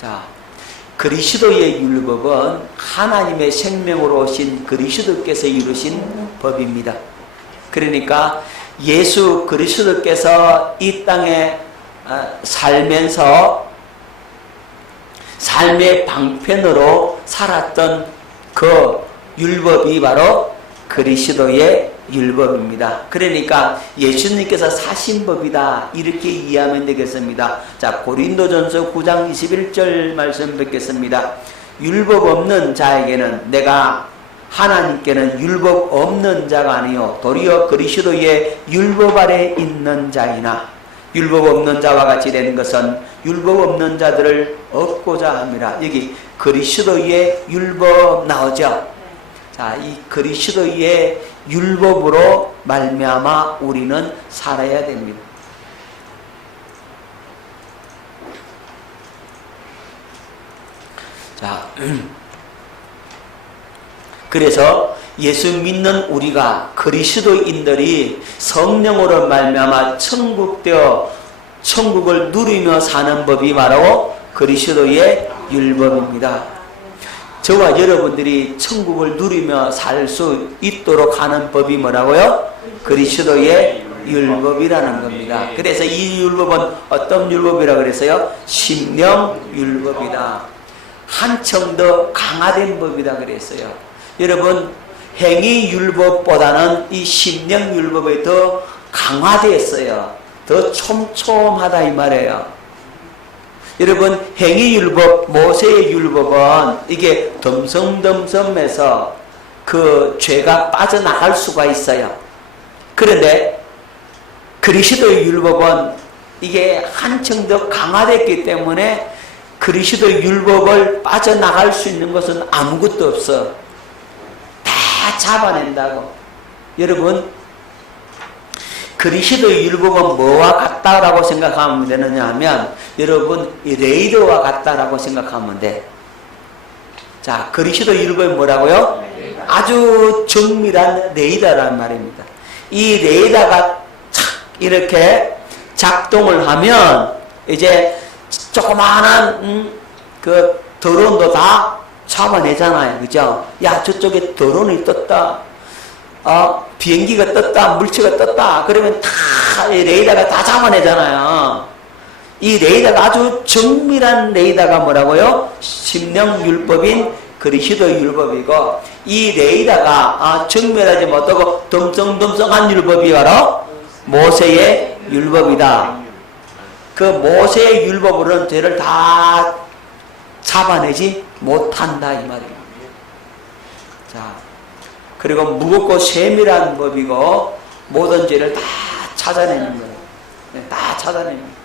자, 그리스도의 율법은 하나님의 생명으로 오신 그리스도께서 이루신 법입니다. 그러니까 예수 그리스도께서 이 땅에 살면서 삶의 방편으로 살았던 그 율법이 바로 그리스도의 율법입니다. 그러니까 예수님께서 사신 법이다 이렇게 이해하면 되겠습니다. 자, 고린도전서 9장 21절 말씀 뵙겠습니다. 율법 없는 자에게는 내가 하나님께는 율법 없는 자가 아니요 도리어 그리스도의 율법 아래 있는 자이나 율법 없는 자와 같이 되는 것은 율법 없는 자들을 얻고자 합니다. 여기 그리스도의 율법 나오죠. 자, 이 그리스도의 율법으로 말미암아 우리는 살아야 됩니다. 자, 그래서 예수 믿는 우리가 그리스도인들이 성령으로 말미암아 천국을 누리며 사는 법이 바로 그리스도의 율법입니다. 저와 여러분들이 천국을 누리며 살 수 있도록 하는 법이 뭐라고요? 그리스도의 율법이라는 겁니다. 그래서 이 율법은 어떤 율법이라고 그랬어요? 심령 율법이다. 한층 더 강화된 법이다 그랬어요. 여러분, 행위 율법보다는 이 심령 율법이 더 강화됐어요. 더 촘촘하다 이 말이에요. 여러분, 행위율법, 모세의 율법은 이게 덤성덤성해서 그 죄가 빠져나갈 수가 있어요. 그런데 그리스도의 율법은 이게 한층 더 강화됐기 때문에 그리스도의 율법을 빠져나갈 수 있는 것은 아무것도 없어. 다 잡아낸다고. 여러분, 그리스도의 율법은 뭐와 같다라고 생각하면 되느냐 하면 여러분 이 레이더와 같다라고 생각하면 돼. 자, 그리스도의 율법이 뭐라고요? 아주 정밀한 레이더란 말입니다. 이 레이더가 착 이렇게 작동을 하면 이제 조그마한 그 드론도 다 잡아내잖아요. 그죠? 야, 저쪽에 드론이 떴다. 비행기가 떴다, 물체가 떴다, 그러면 다 이 레이더가 다 잡아내잖아요. 이 레이더가 아주 정밀한 레이더가 뭐라고요? 심령율법인 그리스도의 율법이고, 이 레이더가 정밀하지 못하고 덤성덤성한 율법이 바로 모세의 율법이다. 그 모세의 율법으로는 죄를 다 잡아내지 못한다 이 말이에요. 자, 그리고 무겁고 세밀한 법이고 모든 죄를 다 찾아내는 거예요. 다 찾아내는 거예요.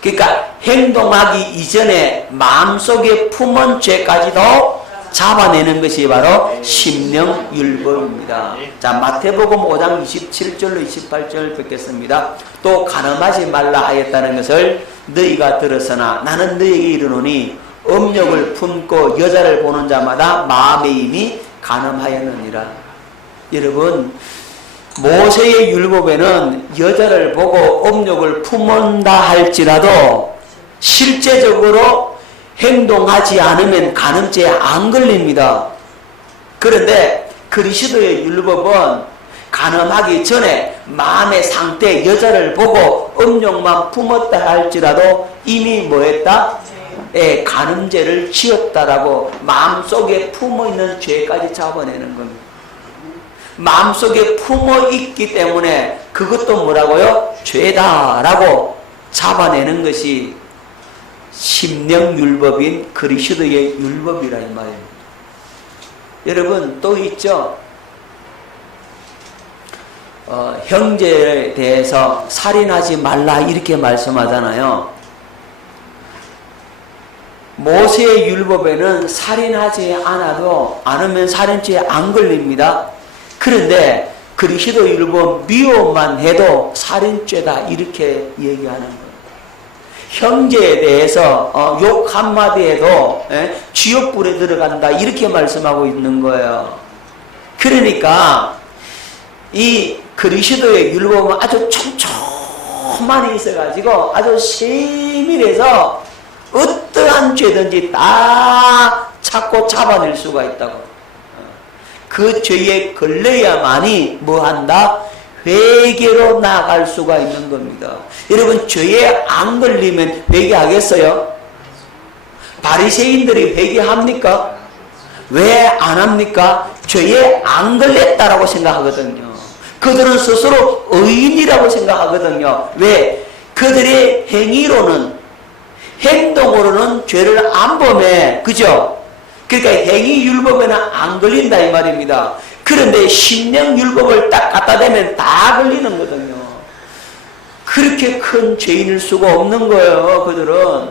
그러니까 행동하기 이전에 마음속에 품은 죄까지도 잡아내는 것이 바로 심령율법입니다. 자, 마태복음 5장 27절로 28절 뵙겠습니다. 또 간음하지 말라 하였다는 것을 너희가 들었으나 나는 너희에게 이르노니 음욕을 품고 여자를 보는 자마다 마음의 힘이 간음하였느니라. 여러분, 모세의 율법에는 여자를 보고 음욕을 품은다 할지라도 실제적으로 행동하지 않으면 간음죄에 안 걸립니다. 그런데 그리스도의 율법은 간음하기 전에 마음의 상태 여자를 보고 음욕만 품었다 할지라도 이미 뭐했다? 간음죄를 지었다라고 마음속에 품어있는 죄까지 잡아내는 겁니다. 마음속에 품어있기 때문에 그것도 뭐라고요? 죄다라고 잡아내는 것이 심령율법인 그리스도의 율법이라 이 말입니다. 여러분 또 있죠? 형제에 대해서 살인하지 말라 이렇게 말씀하잖아요. 모세의 율법에는 살인하지 않으면 살인죄에 안 걸립니다. 그런데 그리스도 율법 미워만 해도 살인죄다 이렇게 얘기하는 거예요. 형제에 대해서 욕 한마디에도 지옥불에 들어간다 이렇게 말씀하고 있는 거예요. 그러니까 이 그리스도의 율법은 아주 촘촘하게 있어가지고 아주 세밀해서 죄든지 다 찾고 잡아낼 수가 있다고. 그 죄에 걸려야만이 뭐한다? 회개로 나아갈 수가 있는 겁니다. 여러분, 죄에 안 걸리면 회개하겠어요? 바리새인들이 회개합니까? 왜 안 합니까? 죄에 안 걸렸다라고 생각하거든요. 그들은 스스로 의인이라고 생각하거든요. 왜? 그들의 행위로는, 행동으로는 죄를 안 범해. 그죠? 그러니까 행위율법에는 안 걸린다 이 말입니다. 그런데 심령율법을 딱 갖다 대면 다 걸리는 거거든요. 그렇게 큰 죄인일 수가 없는 거예요. 그들은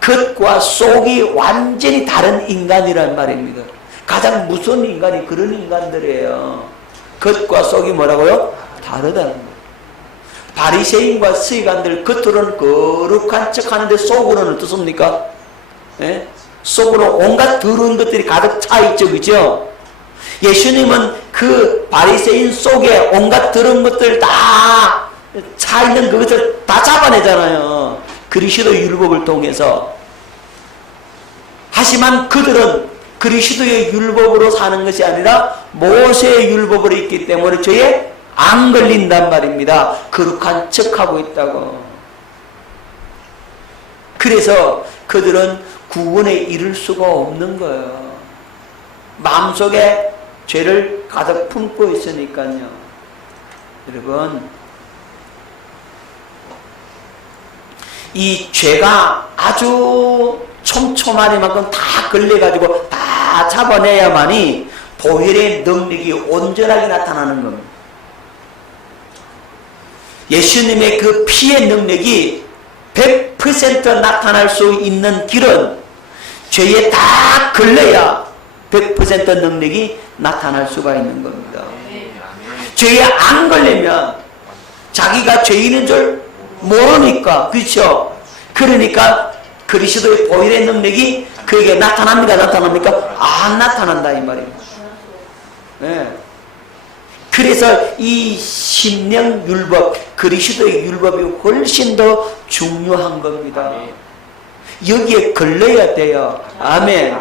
겉과 속이 완전히 다른 인간이란 말입니다. 가장 무서운 인간이 그런 인간들이에요. 겉과 속이 뭐라고요? 다르다는 거예요. 바리새인과 서기관들 겉으로는 거룩한 척하는데 속으로는 어떻습니까? 예? 속으로 온갖 더러운 것들이 가득 차 있죠, 그죠? 예수님은 그 바리새인 속에 온갖 더러운 것들 다 차 있는 그것을 다 잡아내잖아요. 그리스도 율법을 통해서. 하지만 그들은 그리스도의 율법으로 사는 것이 아니라 모세의 율법으로 있기 때문에 죄에 안 걸린단 말입니다. 거룩한 척하고 있다고. 그래서 그들은 구원에 이를 수가 없는 거예요. 마음속에 죄를 가득 품고 있으니까요. 여러분, 이 죄가 아주 촘촘하니만큼 다 걸려가지고 다 잡아내야만이 보혈의 능력이 온전하게 나타나는 겁니다. 예수님의 그 피의 능력이 100% 나타날 수 있는 길은 죄에 다 걸려야 100% 능력이 나타날 수가 있는 겁니다. 죄에 안 걸리면 자기가 죄인인 줄 모르니까, 그렇죠? 그러니까 그리스도의 보혈의 능력이 그에게 나타납니까? 나타납니까? 안 나타난다 이 말입니다. 네. 그래서 이 심령율법, 그리스도의 율법이 훨씬 더 중요한 겁니다. 여기에 걸려야 돼요. 아멘.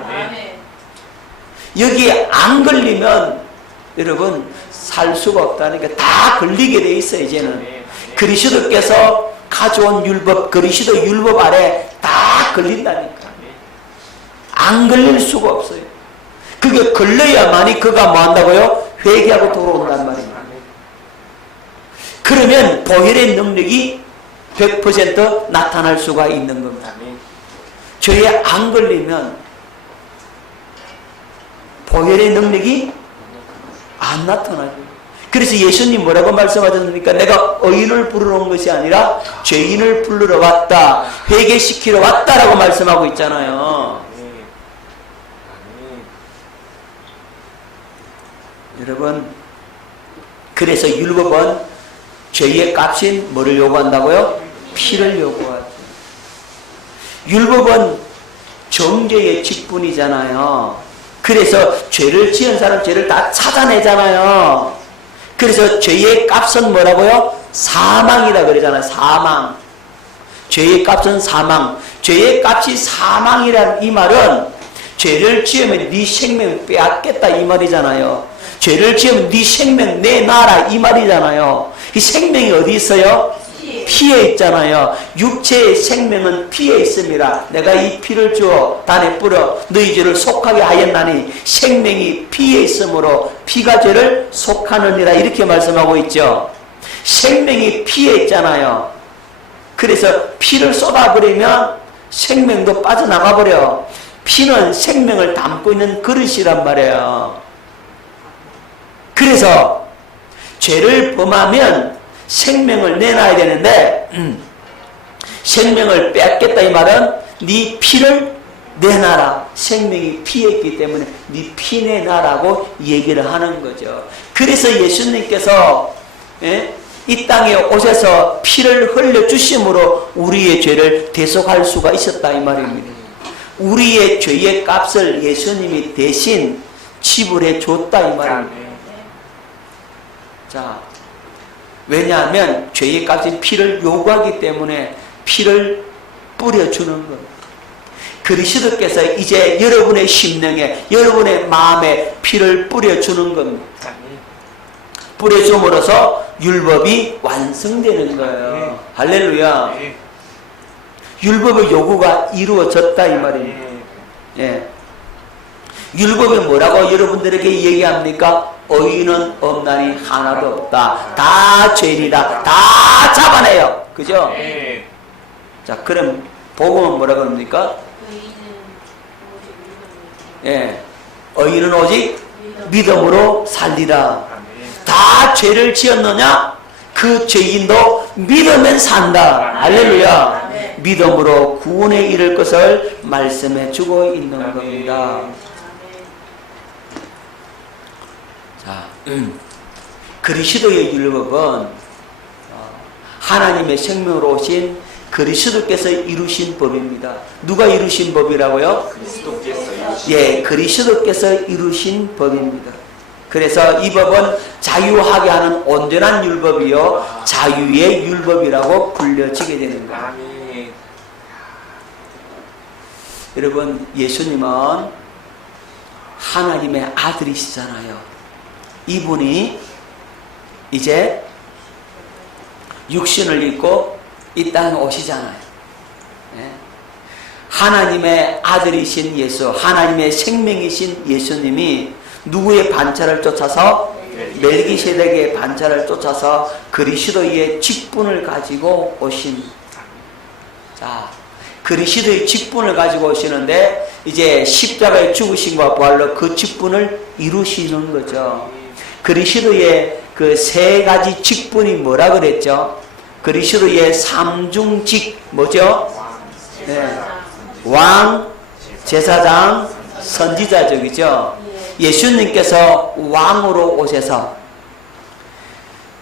여기에 안 걸리면 여러분 살 수가 없다니까. 다 걸리게 돼 있어요. 이제는 그리스도께서 가져온 율법, 그리스도 율법 아래 다 걸린다니까. 안 걸릴 수가 없어요. 그게 걸려야만이 그가 뭐 한다고요? 회개하고 돌아온단 말입니다. 그러면 보혈의 능력이 100% 나타날 수가 있는 겁니다. 죄에 안 걸리면 보혈의 능력이 안 나타나죠. 그래서 예수님 뭐라고 말씀하셨습니까? 내가 의인을 부르러 온 것이 아니라 죄인을 부르러 왔다, 회개시키러 왔다라고 말씀하고 있잖아요. 여러분, 그래서 율법은 죄의 값인 뭐를 요구한다고요? 피를 요구하죠. 율법은 정죄의 직분이잖아요. 그래서 죄를 지은 사람 죄를 다 찾아내잖아요. 그래서 죄의 값은 뭐라고요? 사망이라 그러잖아요. 사망. 죄의 값은 사망. 죄의 값이 사망이란 이 말은 죄를 지으면 네 생명 빼앗겠다 이 말이잖아요. 죄를 지으면 네 생명 내놔라 이 말이잖아요. 이 생명이 어디 있어요? 피에 있잖아요. 육체의 생명은 피에 있습니다. 내가 이 피를 주어 단에 뿌려 너희 죄를 속하게 하였나니 생명이 피에 있으므로 피가 죄를 속하느니라 이렇게 말씀하고 있죠. 생명이 피에 있잖아요. 그래서 피를 쏟아버리면 생명도 빠져나가 버려. 피는 생명을 담고 있는 그릇이란 말이에요. 그래서 죄를 범하면 생명을 내놔야 되는데 생명을 빼앗겠다 이 말은 네 피를 내놔라. 생명이 피에 있기 때문에 네 피 내놔라고 얘기를 하는 거죠. 그래서 예수님께서 이 땅에 오셔서 피를 흘려주심으로 우리의 죄를 대속할 수가 있었다 이 말입니다. 우리의 죄의 값을 예수님이 대신 지불해 줬다 이 말입니다. 자, 왜냐하면 죄의 값인 피를 요구하기 때문에 피를 뿌려주는 겁니다. 그리스도께서 이제 여러분의 심령에, 여러분의 마음에 피를 뿌려주는 겁니다. 뿌려줌으로써 율법이 완성되는 거예요. 할렐루야. 율법의 요구가 이루어졌다 이 말입니다. 예. 율법이 뭐라고 여러분들에게 얘기합니까? 의인은 없나니 하나도 없다. 다 죄인이다. 다 잡아내요. 그죠? 자, 그럼 복음은 뭐라고 합니까? 예. 의인은 오직 믿음으로 살리라. 다 죄를 지었느냐? 그 죄인도 믿으면 산다. 할렐루야. 믿음으로 구원에 이를 것을 말씀해 주고 있는 겁니다. 자, 그리스도의 율법은 하나님의 생명으로 오신 그리스도께서 이루신 법입니다. 누가 이루신 법이라고요? 그리스도께서 이루신 예, 그리스도께서 이루신 법입니다. 그래서 이 법은 자유하게 하는 온전한 율법이요 자유의 율법이라고 불려지게 되는 거예요. 아멘. 여러분, 예수님은 하나님의 아들이시잖아요. 이분이 이제 육신을 입고 이 땅에 오시잖아요. 예? 하나님의 아들이신 예수, 하나님의 생명이신 예수님이 누구의 반차를 쫓아서? 멜기세덱의 반차를 쫓아서 그리스도의 직분을 가지고 오신. 자, 그리스도의 직분을 가지고 오시는데 이제 십자가의 죽으심과 부활로 그 직분을 이루시는 거죠. 그리스도의 그 세 가지 직분이 뭐라 그랬죠? 그리스도의 삼중직 뭐죠? 네. 왕, 제사장, 선지자적이죠. 예수님께서 왕으로 오셔서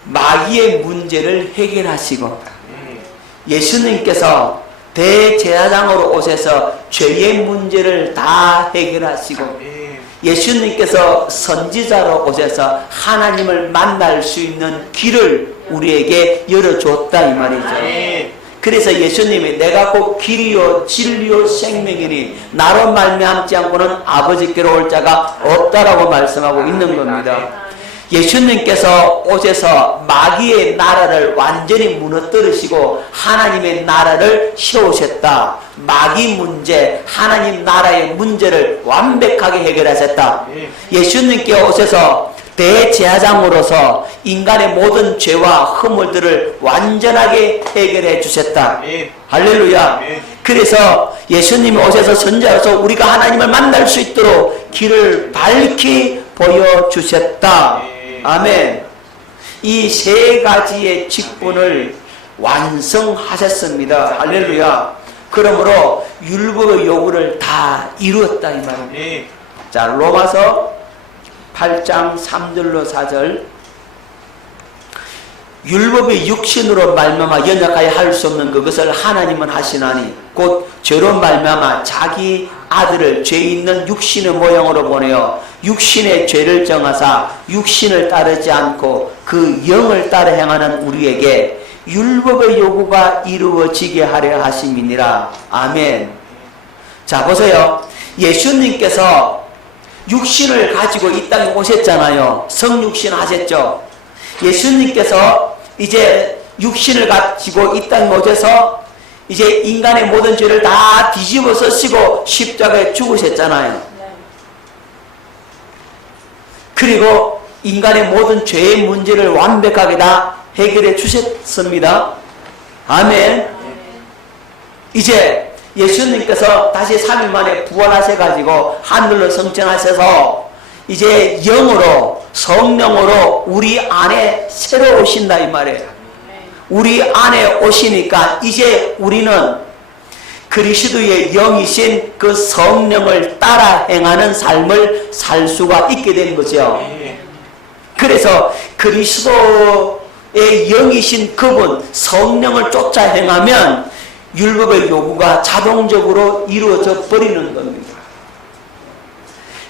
마귀의 문제를 해결하시고 예수님께서 대제사장으로 오셔서 죄의 문제를 다 해결하시고 예수님께서 선지자로 오셔서 하나님을 만날 수 있는 길을 우리에게 열어줬다 이 말이죠. 그래서 예수님이 내가 곧 길이요 진리요 생명이니 나로 말미암지 않고는 아버지께로 올 자가 없다라고 말씀하고 있는 겁니다. 예수님께서 오셔서 마귀의 나라를 완전히 무너뜨리시고 하나님의 나라를 세우셨다. 마귀 문제, 하나님 나라의 문제를 완벽하게 해결하셨다. 예수님께 오셔서 대제사장으로서 인간의 모든 죄와 허물들을 완전하게 해결해 주셨다. 할렐루야. 그래서 예수님이 오셔서 선지자로서 우리가 하나님을 만날 수 있도록 길을 밝히 보여주셨다. 아멘. 이 세 가지의 직분을 완성하셨습니다. 할렐루야. 그러므로 율법의 요구를 다 이루었다 이 말입니다. 자, 로마서 8장 3절로 4절. 율법이 육신으로 말미암아 연약하여 할 수 없는 그것을 하나님은 하시나니 곧 죄로 말미암아 자기 아들을 죄 있는 육신의 모양으로 보내어 육신의 죄를 정하사 육신을 따르지 않고 그 영을 따라 행하는 우리에게 율법의 요구가 이루어지게 하려 하심이니라. 아멘. 자, 보세요. 예수님께서 육신을 가지고 이 땅에 오셨잖아요. 성육신 하셨죠. 예수님께서 이제 육신을 가지고 이 땅에 오셔서 이제 인간의 모든 죄를 다 뒤집어 쓰시고 십자가에 죽으셨잖아요. 그리고 인간의 모든 죄의 문제를 완벽하게 다 해결해 주셨습니다. 아멘. 이제 예수님께서 다시 3일 만에 부활하셔가지고 하늘로 승천하셔서 이제 영으로 성령으로 우리 안에 새로 오신다 이 말이에요. 우리 안에 오시니까 이제 우리는 그리스도의 영이신 그 성령을 따라 행하는 삶을 살 수가 있게 된 거죠. 그래서 그리스도의 영이신 그분 성령을 쫓아 행하면 율법의 요구가 자동적으로 이루어져 버리는 겁니다.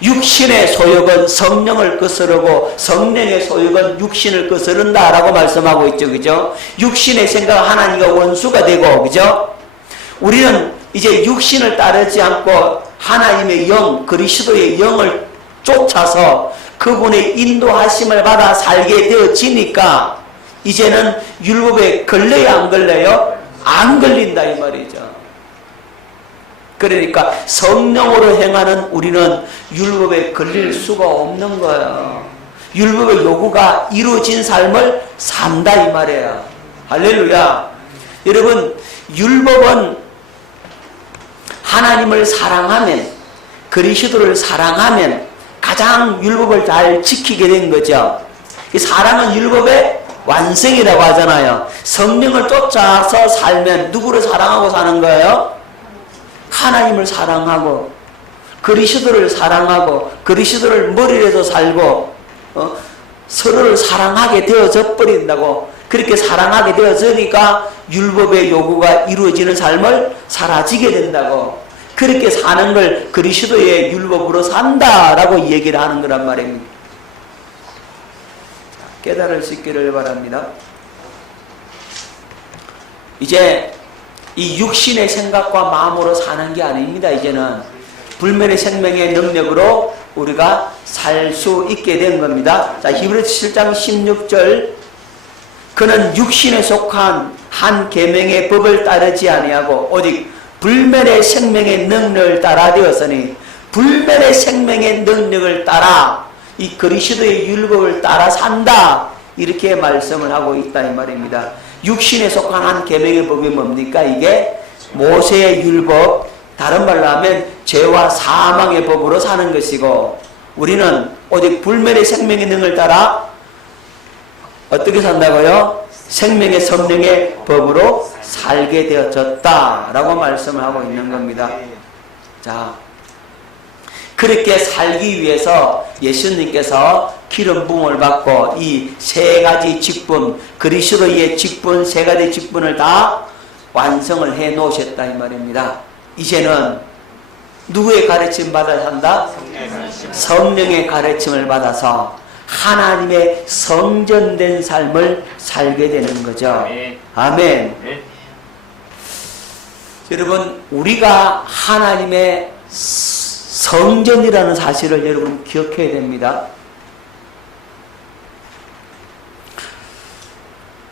육신의 소욕은 성령을 거스르고 성령의 소욕은 육신을 거스른다라고 말씀하고 있죠. 그죠? 육신의 생각은 하나님과 원수가 되고, 그죠? 우리는 이제 육신을 따르지 않고 하나님의 영, 그리스도의 영을 쫓아서 그분의 인도하심을 받아 살게 되어지니까 이제는 율법에 걸려야 안 걸려요? 안 걸린다 이 말이죠. 그러니까 성령으로 행하는 우리는 율법에 걸릴 수가 없는 거예요. 율법의 요구가 이루어진 삶을 산다 이 말이에요. 할렐루야. 여러분, 율법은 하나님을 사랑하면, 그리스도를 사랑하면 가장 율법을 잘 지키게 된 거죠. 사랑은 율법의 완성이라고 하잖아요. 성령을 쫓아서 살면 누구를 사랑하고 사는 거예요? 하나님을 사랑하고 그리스도를 사랑하고 그리스도를 머리로 해서 살고 서로를 사랑하게 되어져 버린다고. 그렇게 사랑하게 되어지니까 율법의 요구가 이루어지는 삶을 사라지게 된다고. 그렇게 사는 걸 그리스도의 율법으로 산다라고 얘기를 하는 거란 말입니다. 깨달을 수 있기를 바랍니다. 이제 이 육신의 생각과 마음으로 사는 게 아닙니다. 이제는 불멸의 생명의 능력으로 우리가 살 수 있게 된 겁니다. 자, 히브리서 7장 16절, 그는 육신에 속한 한 계명의 법을 따르지 아니하고 오직 불멸의 생명의 능력을 따라 되었으니, 불멸의 생명의 능력을 따라 이 그리스도의 율법을 따라 산다, 이렇게 말씀을 하고 있다 이 말입니다. 육신에 속한 한 계명의 법이 뭡니까? 이게 모세의 율법, 다른 말로 하면 죄와 사망의 법으로 사는 것이고, 우리는 오직 불멸의 생명의 능을 따라 어떻게 산다고요? 생명의 성령의 법으로 살게 되어졌다라고 말씀을 하고 있는 겁니다. 자, 그렇게 살기 위해서 예수님께서 기름 부음을 받고 이 세 가지 직분, 그리스도의 직분, 세 가지 직분을 다 완성을 해 놓으셨다 이 말입니다. 이제는 누구의 가르침 받아 산다? 성령의 가르침을 받아서 하나님의 성전된 삶을 살게 되는 거죠. 아멘. 여러분, 우리가 하나님의 성전이라는 사실을 여러분 기억해야 됩니다.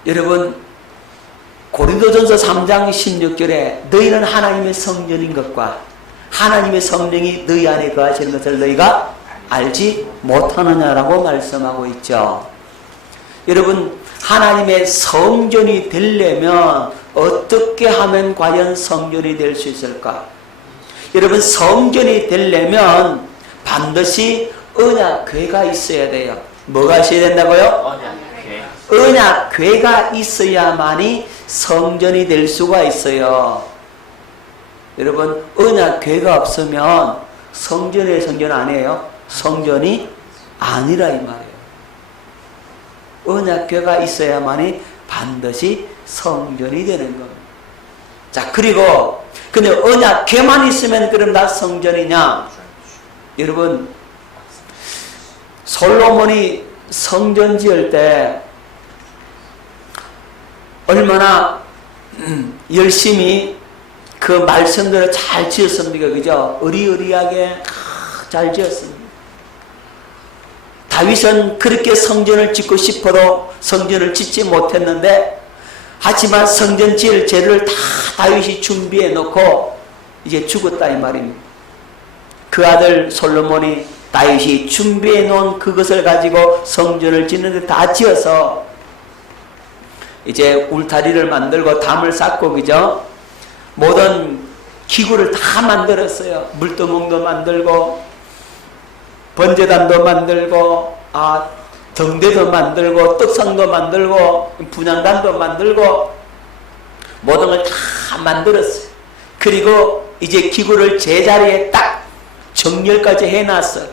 여러분, 고린도전서 3장 16절에 너희는 하나님의 성전인 것과 하나님의 성령이 너희 안에 거하시는 것을 너희가 알지 못하느냐라고 말씀하고 있죠. 여러분, 하나님의 성전이 되려면 어떻게 하면 과연 성전이 될 수 있을까? 여러분, 성전이 되려면 반드시 언약궤가 있어야 돼요. 뭐가 있어야 된다고요? 언약궤가 있어야만이 성전이 될 수가 있어요. 여러분, 언약궤가 없으면 성전의 성전 아니에요? 성전이 아니라 이 말이에요. 언약궤가 있어야만이 반드시 성전이 되는 겁니다. 자, 그리고 근데 언약궤만 있으면 그럼 다 성전이냐? 여러분, 솔로몬이 성전 지을 때 얼마나 열심히 그 말씀대로 잘 지었습니까? 그죠? 의리의리하게 잘 지었습니다. 다윗은 그렇게 성전을 짓고 싶어도 성전을 짓지 못했는데, 하지만 성전 지을 재료를 다 다윗이 준비해 놓고 이제 죽었다 이 말입니다. 그 아들 솔로몬이 다윗이 준비해 놓은 그것을 가지고 성전을 짓는데 다 지어서 이제 울타리를 만들고 담을 쌓고, 그죠? 모든 기구를 다 만들었어요. 물두멍도 만들고 번제단도 만들고 등대도 만들고 떡상도 만들고 분향단도 만들고 모든 걸 다 만들었어요. 그리고 이제 기구를 제자리에 딱 정렬까지 해놨어요.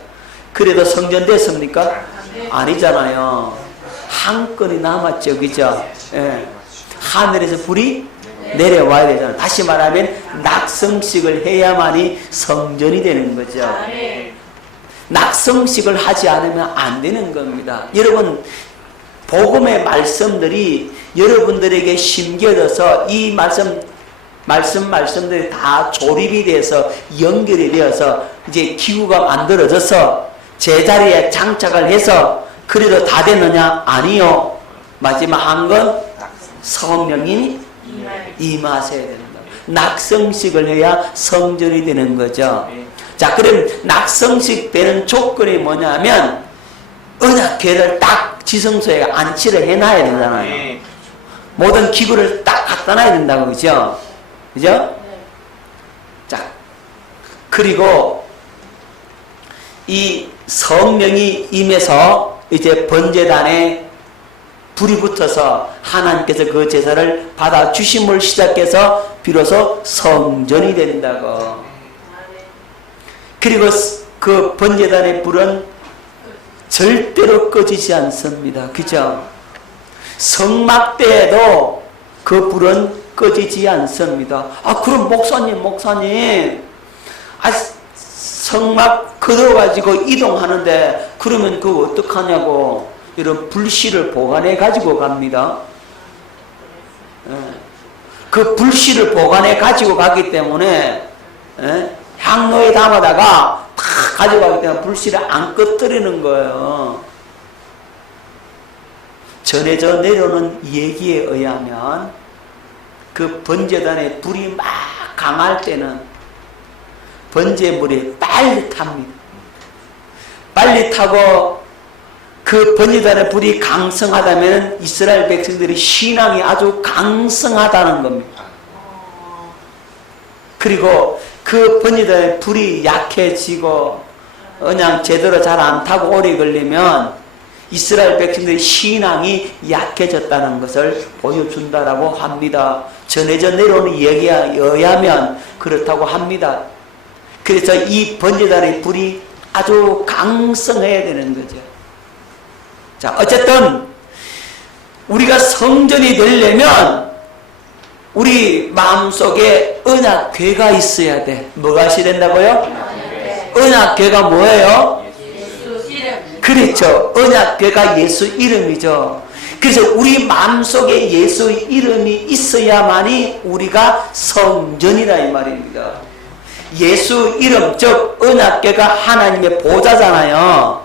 그래도 성전 됐습니까? 아니잖아요. 한 건이 남았죠. 그죠? 예. 하늘에서 불이 내려와야 되잖아요. 다시 말하면 낙성식을 해야만이 성전이 되는 거죠. 낙성식을 하지 않으면 안 되는 겁니다. 여러분, 복음의 말씀들이 여러분들에게 심겨져서 이 말씀 말씀들이 다 조립이 돼서 연결이 되어서 이제 기구가 만들어져서 제자리에 장착을 해서 그래도 다 됐느냐? 아니요. 마지막 한 건 성령이 임하셔야 된다. 낙성식을 해야 성전이 되는 거죠. 자, 그럼 낙성식 되는 조건이 뭐냐면 언약궤를 딱 지성소에 안치를 해놔야 되잖아요. 모든 기구를 딱 갖다 놔야 된다고, 그죠? 그죠? 자, 그리고 이 성령이 임해서 이제 번제단에 불이 붙어서 하나님께서 그 제사를 받아 주심을 시작해서 비로소 성전이 된다고. 그리고 그 번제단의 불은 절대로 꺼지지 않습니다. 그죠? 성막 때에도 그 불은 꺼지지 않습니다. 아, 그럼 목사님, 성막 걷어가지고 이동하는데 그러면 그거 어떡하냐고 이런 불씨를 보관해 가지고 갑니다. 그 불씨를 보관해 가지고 가기 때문에 향로에 담아다가 다 가져가기 때문에 불씨를 안 꺼뜨리는 거예요. 전해져 내려오는 얘기에 의하면 그 번제단에 불이 막 강할 때는 번제물이 빨리 탑니다. 빨리 타고 그 번제단의 불이 강성하다면 이스라엘 백성들이 신앙이 아주 강성하다는 겁니다. 그리고 그 번제단의 불이 약해지고 그냥 제대로 잘 안 타고 오래 걸리면 이스라엘 백성들의 신앙이 약해졌다는 것을 보여준다라고 합니다. 전해져 내려오는 얘기에 의하면 그렇다고 합니다. 그래서 이 번제단의 불이 아주 강성해야 되는 거죠. 자, 어쨌든 우리가 성전이 되려면 우리 마음속에 언약궤가 있어야 돼. 뭐가 있어야 된다고요? 언약궤가 뭐예요? 그렇죠. 언약궤가 예수 이름이죠. 그래서 우리 마음속에 예수 이름이 있어야만이 우리가 성전이라 이 말입니다. 예수 이름, 즉 언약궤가 하나님의 보좌잖아요.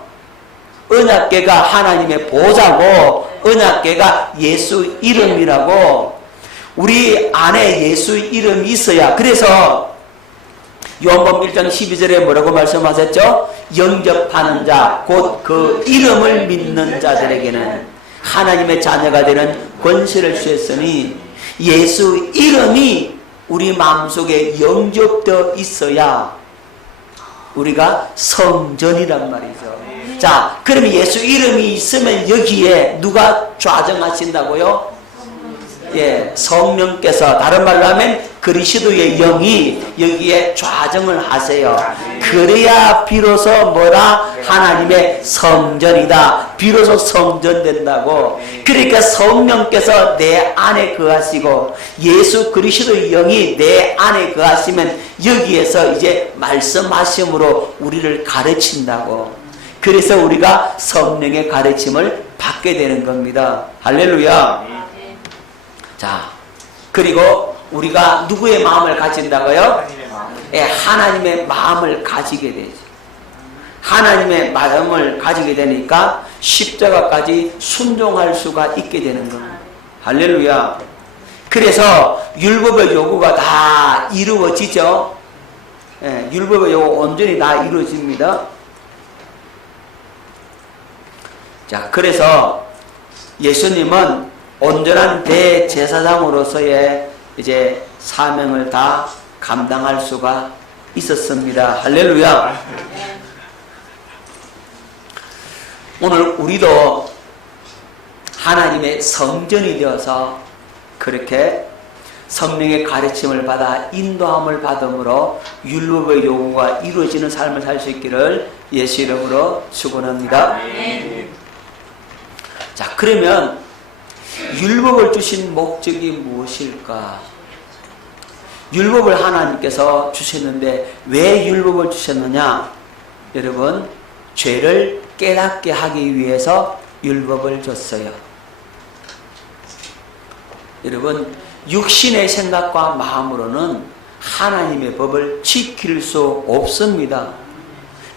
언약궤가 하나님의 보좌고 언약궤가 예수 이름이라고. 우리 안에 예수 이름이 있어야. 그래서 요한복음 1장 12절에 뭐라고 말씀하셨죠? 영접하는 자, 곧 그 이름을 믿는 자들에게는 하나님의 자녀가 되는 권세를 주셨으니 예수 이름이 우리 마음속에 영접되어 있어야 우리가 성전이란 말이죠. 자, 그러면 예수 이름이 있으면 여기에 누가 좌정하신다고요? 예, 성령께서, 다른 말로 하면 그리스도의 영이 여기에 좌정을 하세요. 그래야 비로소 뭐라? 하나님의 성전이다. 비로소 성전 된다고. 그러니까 성령께서 내 안에 거하시고 예수 그리스도의 영이 내 안에 거하시면 여기에서 이제 말씀하심으로 우리를 가르친다고. 그래서 우리가 성령의 가르침을 받게 되는 겁니다. 할렐루야. 자, 그리고 우리가 누구의 마음을 가진다고요? 예, 하나님의 마음을 가지게 되죠. 하나님의 마음을 가지게 되니까 십자가까지 순종할 수가 있게 되는 겁니다. 할렐루야. 그래서 율법의 요구가 다 이루어지죠. 예, 율법의 요구 온전히 다 이루어집니다. 자, 그래서 예수님은 온전한 대제사장으로서의 이제 사명을 다 감당할 수가 있었습니다. 할렐루야. 오늘 우리도 하나님의 성전이 되어서 그렇게 성령의 가르침을 받아 인도함을 받음으로 율법의 요구가 이루어지는 삶을 살 수 있기를 예수 이름으로 축원합니다. 자, 그러면 율법을 주신 목적이 무엇일까? 율법을 하나님께서 주셨는데 왜 율법을 주셨느냐? 여러분, 죄를 깨닫게 하기 위해서 율법을 줬어요. 여러분, 육신의 생각과 마음으로는 하나님의 법을 지킬 수 없습니다.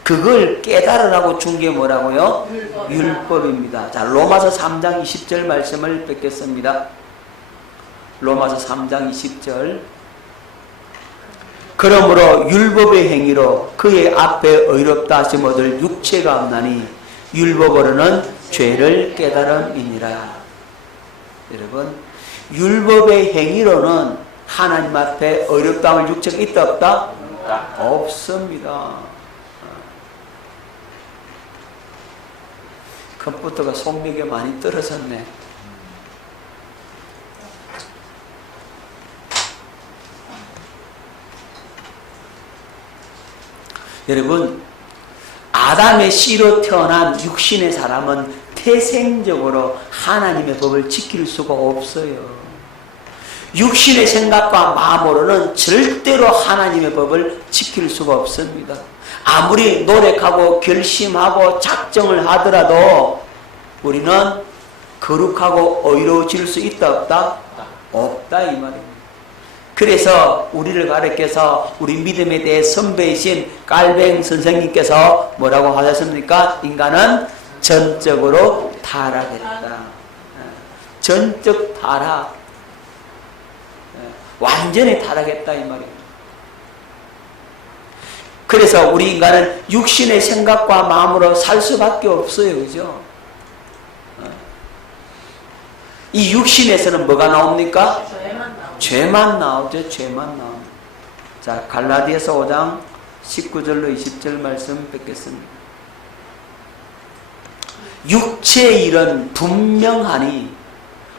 그걸 깨달으라고 준 게 뭐라고요? 율법입니다. 자, 로마서 3장 20절 말씀을 뵙겠습니다. 로마서 3장 20절. 그러므로 율법의 행위로 그의 앞에 의롭다 하심 얻을 육체가 없나니 율법으로는 죄를 깨달음이니라. 여러분, 율법의 행위로는 하나님 앞에 의롭다함을 육체가 있다 없다? 없습니다. 컴퓨터가 속력이 많이 떨어졌네. 여러분, 아담의 씨로 태어난 육신의 사람은 태생적으로 하나님의 법을 지킬 수가 없어요. 육신의 생각과 마음으로는 절대로 하나님의 법을 지킬 수가 없습니다. 아무리 노력하고 결심하고 작정을 하더라도 우리는 거룩하고 의로워질 수 있다 없다? 없다 이 말입니다. 그래서 우리를 가르쳐서 우리 믿음에 대해 선배이신 깔뱅 선생님께서 뭐라고 하셨습니까? 인간은 전적으로 타락했다. 전적 타락. 완전히 타락했다 이 말입니다. 그래서 우리 인간은 육신의 생각과 마음으로 살 수밖에 없어요. 그죠? 이 육신에서는 뭐가 나옵니까? 죄만 나오죠. 죄만 나옵니다. 자, 갈라디아서 5장 19절로 20절 말씀 뵙겠습니다. 육체의 일은 분명하니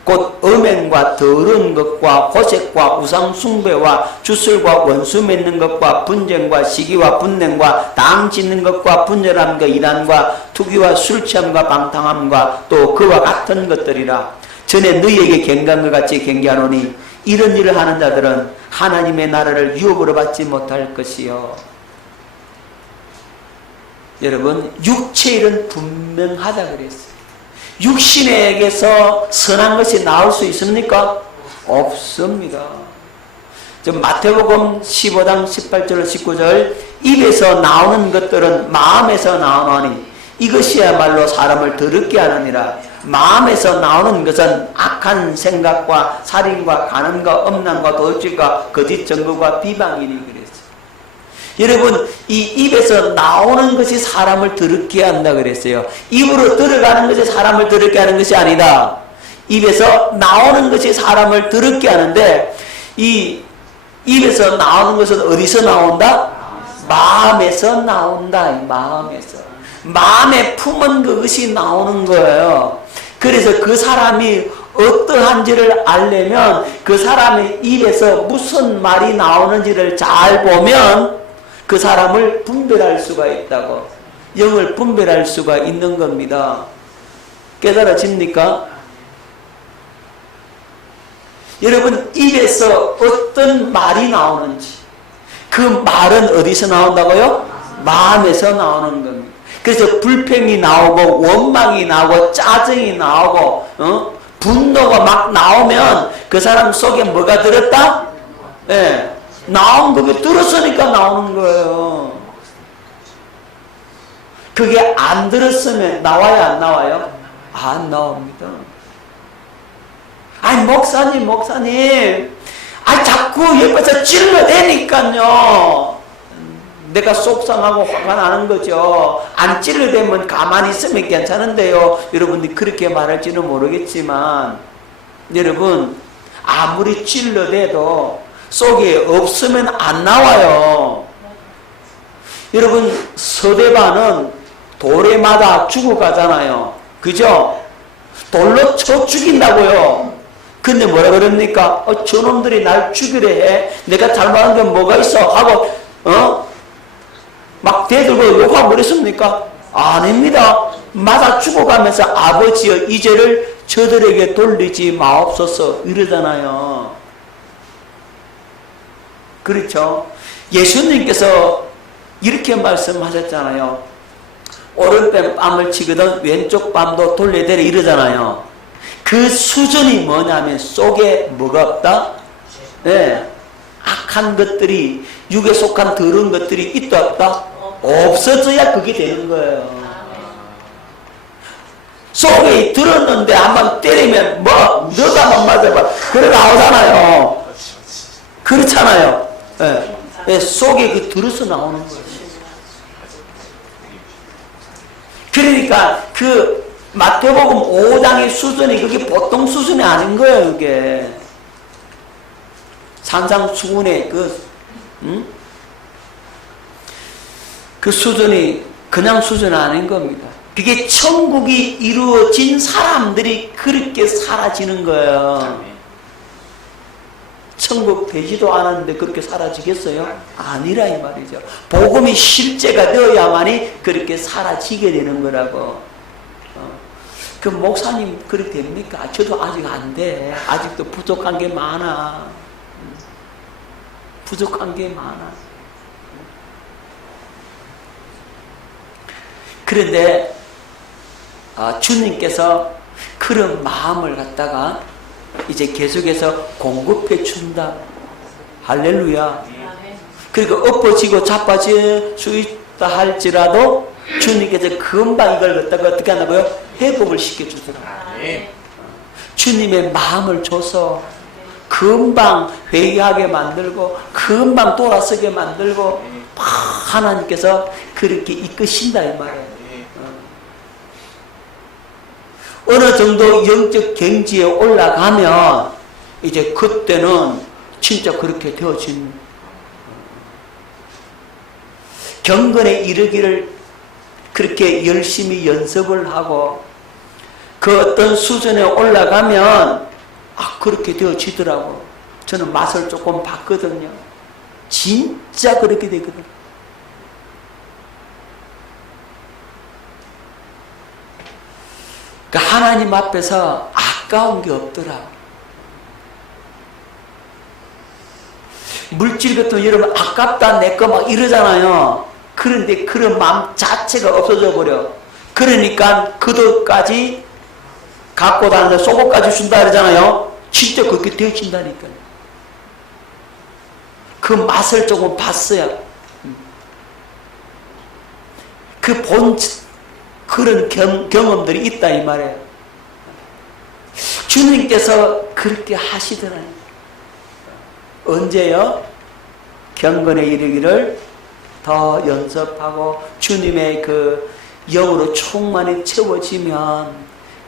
곧 음행과 더러운 것과 호색과 우상 숭배와 주술과 원수 맺는 것과 분쟁과 시기와 분냉과 당 짓는 것과 분열함과 이단과 투기와 술 취함과 방탕함과 또 그와 같은 것들이라. 전에 너희에게 경계한 것 같이 경계하노니 이런 일을 하는 자들은 하나님의 나라를 유업으로 받지 못할 것이요. 여러분, 육체의 일은 분명하다 그랬어요. 육신에게서 선한 것이 나올 수 있습니까? 없습니다. 마태복음 15장 18절 19절 입에서 나오는 것들은 마음에서 나오나니 이것이야말로 사람을 더럽게 하느니라. 마음에서 나오는 것은 악한 생각과 살인과 간음과 음란과 도둑질과 거짓 증거와 비방이니 그랬어요. 여러분, 이 입에서 나오는 것이 사람을 더럽게 한다 그랬어요. 입으로 들어가는 것이 사람을 더럽게 하는 것이 아니다. 입에서 나오는 것이 사람을 더럽게 하는데 이 입에서 나오는 것은 어디서 나온다? 마음에서 나온다. 마음에서. 마음에 품은 그것이 나오는 거예요. 그래서 그 사람이 어떠한지를 알려면 그 사람의 입에서 무슨 말이 나오는지를 잘 보면 그 사람을 분별할 수가 있다고. 영을 분별할 수가 있는 겁니다. 깨달아집니까? 여러분, 입에서 어떤 말이 나오는지 그 말은 어디서 나온다고요? 마음에서 나오는 겁니다. 그래서 불평이 나오고 원망이 나오고 짜증이 나오고 분노가 막 나오면 그 사람 속에 뭐가 들었다? 예, 나온 그게 들었으니까 나오는 거예요. 그게 안 들었으면 나와요 안 나와요? 안 나옵니다. 아니 목사님 아니 자꾸 옆에서 찔러대니까요 내가 속상하고 화가 나는 거죠. 안 찔러대면 가만히 있으면 괜찮은데요. 여러분들이 그렇게 말할지는 모르겠지만 여러분 아무리 찔러대도 속에 없으면 안 나와요. 여러분 서대반은 돌에 맞아 죽어가잖아요. 그죠? 돌로 쳐 죽인다고요. 근데 뭐라 그럽니까? 저놈들이 날 죽이려 해. 내가 잘못한 게 뭐가 있어? 하고 막 대들고 욕하고 그랬습니까? 아닙니다. 맞아 죽어가면서 아버지여 이 죄를 저들에게 돌리지 마옵소서 이러잖아요. 그렇죠? 예수님께서 이렇게 말씀하셨잖아요. 오른편 뺨을 치거든 왼쪽 뺨도 돌려대라 이러잖아요. 그 수준이 뭐냐면 속에 뭐가 없다? 예, 악한 것들이, 육에 속한 더러운 것들이 있다 없다? 없어져야 그게 되는 거예요. 속에 들었는데 한번 때리면 뭐 너가 막 맞아봐 그래 나오잖아요. 그렇잖아요. 예. 예, 속에 그 들어서 나오는 거예요. 그러니까 그 마태복음 5장의 수준이 그게 보통 수준이 아닌 거예요. 그게 산상수훈의 그 수준이 그냥 수준이 아닌 겁니다. 그게 천국이 이루어진 사람들이 그렇게 사라지는 거예요. 천국 되지도 않았는데 그렇게 사라지겠어요? 아니라 이 말이죠. 복음이 실제가 되어야만이 그렇게 사라지게 되는 거라고. 그 목사님 그렇게 됩니까? 저도 아직 안 돼. 아직도 부족한 게 많아. 부족한 게 많아. 그런데 주님께서 그런 마음을 갖다가 이제 계속해서 공급해 준다. 할렐루야. 그러니까 엎어지고 자빠질 수 있다 할지라도 주님께서 금방 이걸 갖다가 어떻게 한다고요? 회복을 시켜주더라고요. 주님의 마음을 줘서 금방 회개하게 만들고 금방 돌아서게 만들고 하나님께서 그렇게 이끄신다 이 말이에요. 어느 정도 영적 경지에 올라가면 이제 그때는 진짜 그렇게 되어진 경건에 이르기를 그렇게 열심히 연습을 하고 그 어떤 수준에 올라가면 그렇게 되어지더라고. 저는 맛을 조금 봤거든요. 진짜 그렇게 되거든요. 그러니까 하나님 앞에서 아까운 게 없더라. 물질 같은 여러분 아깝다 내 거 막 이러잖아요. 그런데 그런 마음 자체가 없어져 버려. 그러니까 그 돈까지 갖고 다니는데 속옷까지 준다 그러잖아요. 진짜 그렇게 되어진다니까요. 그 맛을 조금 봤어야 그 본 그런 경험들이 있다 이 말이에요. 주님께서 그렇게 하시더라니. 언제요? 경건에 이르기를 더 연습하고 주님의 그 영으로 충만히 채워지면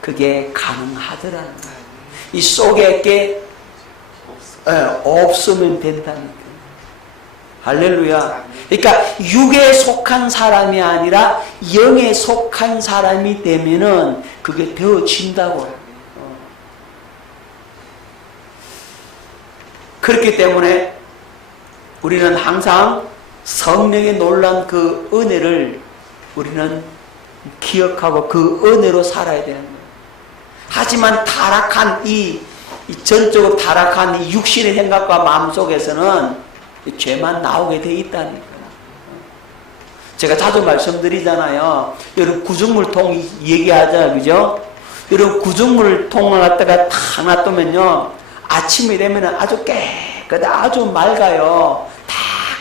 그게 가능하더라는 거예요. 이 속에 게 없으면 된다니까. 할렐루야. 그러니까 육에 속한 사람이 아니라 영에 속한 사람이 되면은 그게 되어진다고. 그렇기 때문에 우리는 항상 성령의 놀라운 그 은혜를 우리는 기억하고 그 은혜로 살아야 되는 거예요. 하지만 타락한 이 전적으로 타락한 이 육신의 생각과 마음 속에서는 죄만 나오게 돼 있다니까요. 제가 자주 말씀드리잖아요. 여러분 구중물통 얘기하잖아요. 그죠? 여러분 구중물통을 갖다가 탁 놔두면요. 아침이 되면 아주 깨끗해 아주 맑아요. 탁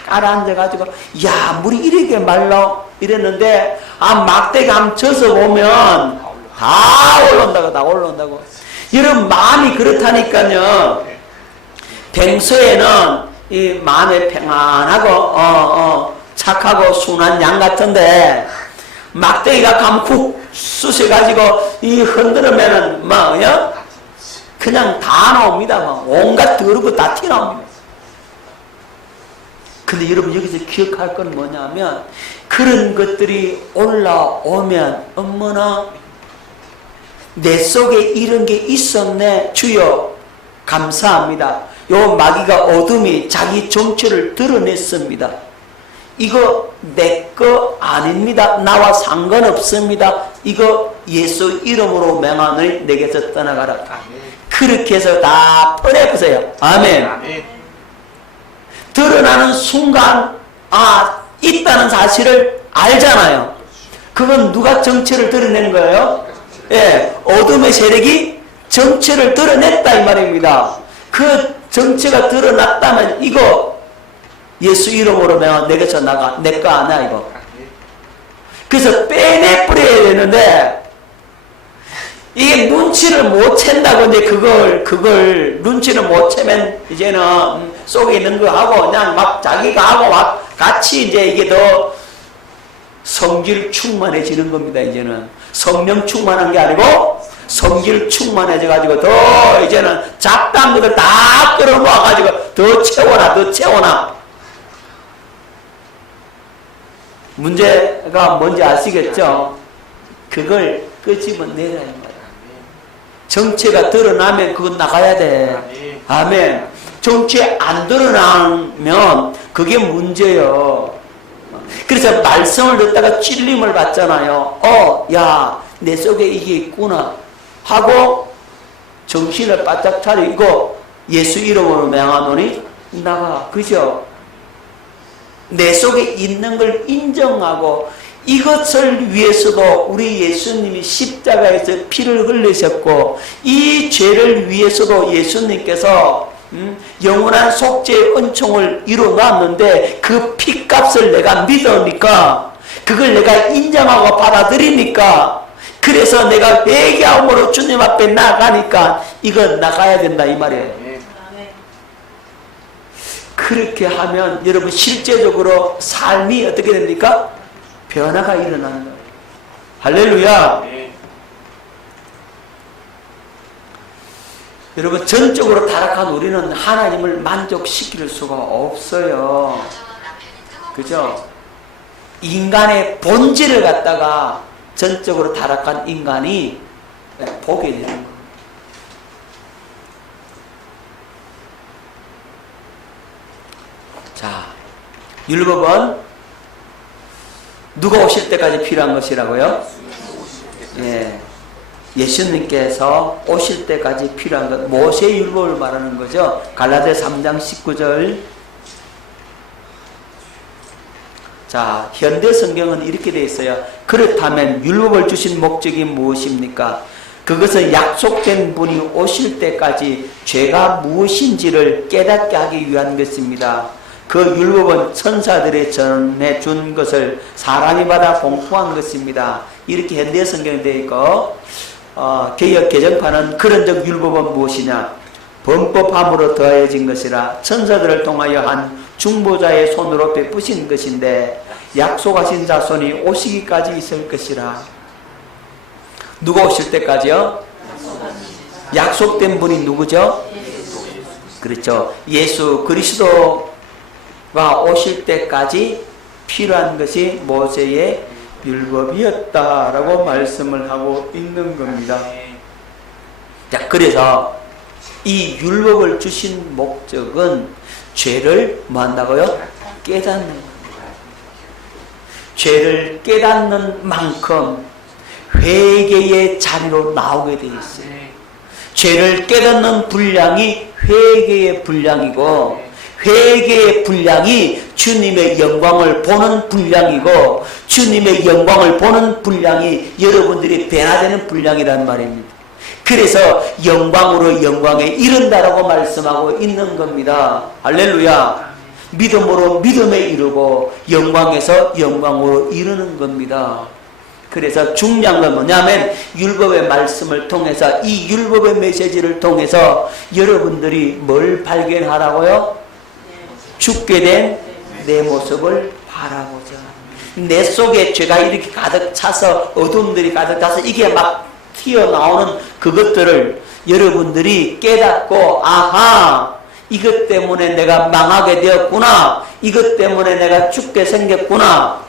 깔아앉아가지고 야 물이 이렇게 맑아 이랬는데 막대기 한번 져서 보면 다 올라온다고 다 올라온다고. 여러분 마음이 그렇다니까요. 평소에는 이 마음에 평안하고 착하고 순한 양 같은데 막대기가 가면 쿡 쑤셔가지고 이 흔들으면은 뭐요? 그냥 다 나옵니다. 온갖 더러운 다 튀어나옵니다. 근데 여러분 여기서 기억할 건 뭐냐면 그런 것들이 올라오면 어머나 내 속에 이런 게 있었네. 주여 감사합니다. 요 마귀가 어둠이 자기 정체를 드러냈습니다. 이거 내 거 아닙니다. 나와 상관없습니다. 이거 예수 이름으로 명하노니 내게서 떠나가라. 그렇게 해서 다 퍼내보세요. 아멘. 드러나는 순간 있다는 사실을 알잖아요. 그건 누가 정체를 드러내는 거예요? 예, 어둠의 세력이 정체를 드러냈다 이 말입니다. 그 정체가 드러났다면 이거 예수 이름으로 면 내게서 나가 내 거 아니야 이거. 그래서 빼내버려야 되는데 이게 눈치를 못 챈다고 이제 그걸 눈치를 못 채면 이제는 속에 있는 거 하고 그냥 막 자기가 하고 막 같이 이제 이게 더 성질 충만해지는 겁니다. 이제는 성령 충만한 게 아니고 성질 충만해져 가지고 더 이제는 잡다한 것들 다 끌어모아 가지고 더 채워놔. 문제가 뭔지 아시겠죠? 그걸 끄집어내라 이 말이야. 정체가 드러나면 그건 나가야 돼. 아멘. 정체 안 드러나면 그게 문제예요. 그래서 말씀을 듣다가 찔림을 받잖아요. 야, 내 속에 이게 있구나 하고 정신을 바짝 차리고 예수 이름으로 명하노니 나가. 그죠? 내 속에 있는 걸 인정하고 이것을 위해서도 우리 예수님이 십자가에서 피를 흘리셨고 이 죄를 위해서도 예수님께서 영원한 속죄의 은총을 이루어놨는데 그 피값을 내가 믿으니까 그걸 내가 인정하고 받아들이니까 그래서 내가 회개함으로 주님 앞에 나가니까 이거 나가야 된다 이 말이에요. 그렇게 하면 여러분 실제적으로 삶이 어떻게 됩니까? 변화가 일어나는 거예요. 할렐루야. 여러분 전적으로 타락한 우리는 하나님을 만족시킬 수가 없어요. 그죠? 인간의 본질을 갖다가 전적으로 타락한 인간이 보게 되는 거예요. 자, 율법은 누가 오실 때까지 필요한 것이라고요? 예. 예수님께서 오실 때까지 필요한 것, 모세의 율법을 말하는 거죠. 갈라디아 3장 19절. 자, 현대 성경은 이렇게 되어 있어요. 그렇다면 율법을 주신 목적이 무엇입니까? 그것은 약속된 분이 오실 때까지 죄가 무엇인지를 깨닫게 하기 위한 것입니다. 그 율법은 천사들이 전해준 것을 사람이 받아 공부한 것입니다. 이렇게 현대 성경에 되어 있고, 개역 개정판은 그런적 율법은 무엇이냐? 범법함으로 더해진 것이라 천사들을 통하여 한 중보자의 손으로 베푸신 것인데 약속하신 자손이 오시기까지 있을 것이라. 누가 오실 때까지요? 약속된 분이 누구죠? 그렇죠. 예수 그리스도가 오실 때까지 필요한 것이 모세의 율법이었다라고 말씀을 하고 있는 겁니다. 자, 그래서 이 율법을 주신 목적은 죄를 뭐 한다고요? 깨닫는 겁니다. 죄를 깨닫는 만큼 회개의 자리로 나오게 되어 있어요. 죄를 깨닫는 분량이 회개의 분량이고 회개의 분량이 주님의 영광을 보는 분량이고 주님의 영광을 보는 분량이 여러분들이 변화되는 분량이란 말입니다. 그래서 영광으로 영광에 이른다라고 말씀하고 있는 겁니다. 할렐루야. 믿음으로 믿음에 이르고 영광에서 영광으로 이르는 겁니다. 그래서 중요한 건 뭐냐면 율법의 말씀을 통해서 이 율법의 메시지를 통해서 여러분들이 뭘 발견하라고요? 죽게 된 내 모습을 바라보자. 내 속에 죄가 이렇게 가득 차서 어둠들이 가득 차서 이게 막 튀어나오는 그것들을 여러분들이 깨닫고 아하 이것 때문에 내가 망하게 되었구나. 이것 때문에 내가 죽게 생겼구나.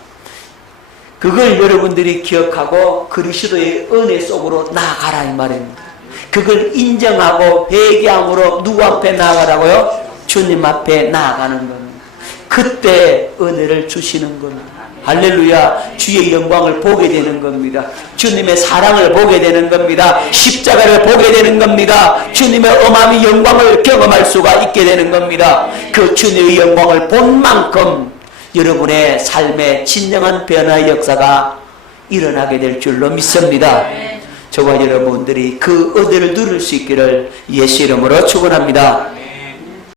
그걸 여러분들이 기억하고 그리스도의 은혜 속으로 나아가라 이 말입니다. 그걸 인정하고 회개함으로 누구 앞에 나아가라고요? 주님 앞에 나아가는 겁니다. 그때 은혜를 주시는 겁니다. 할렐루야. 주의 영광을 보게 되는 겁니다. 주님의 사랑을 보게 되는 겁니다. 십자가를 보게 되는 겁니다. 주님의 어마어마한 영광을 경험할 수가 있게 되는 겁니다. 그 주님의 영광을 본 만큼 여러분의 삶에 진정한 변화의 역사가 일어나게 될 줄로 믿습니다. 저와 여러분들이 그 은혜를 누릴 수 있기를 예수 이름으로 축원합니다.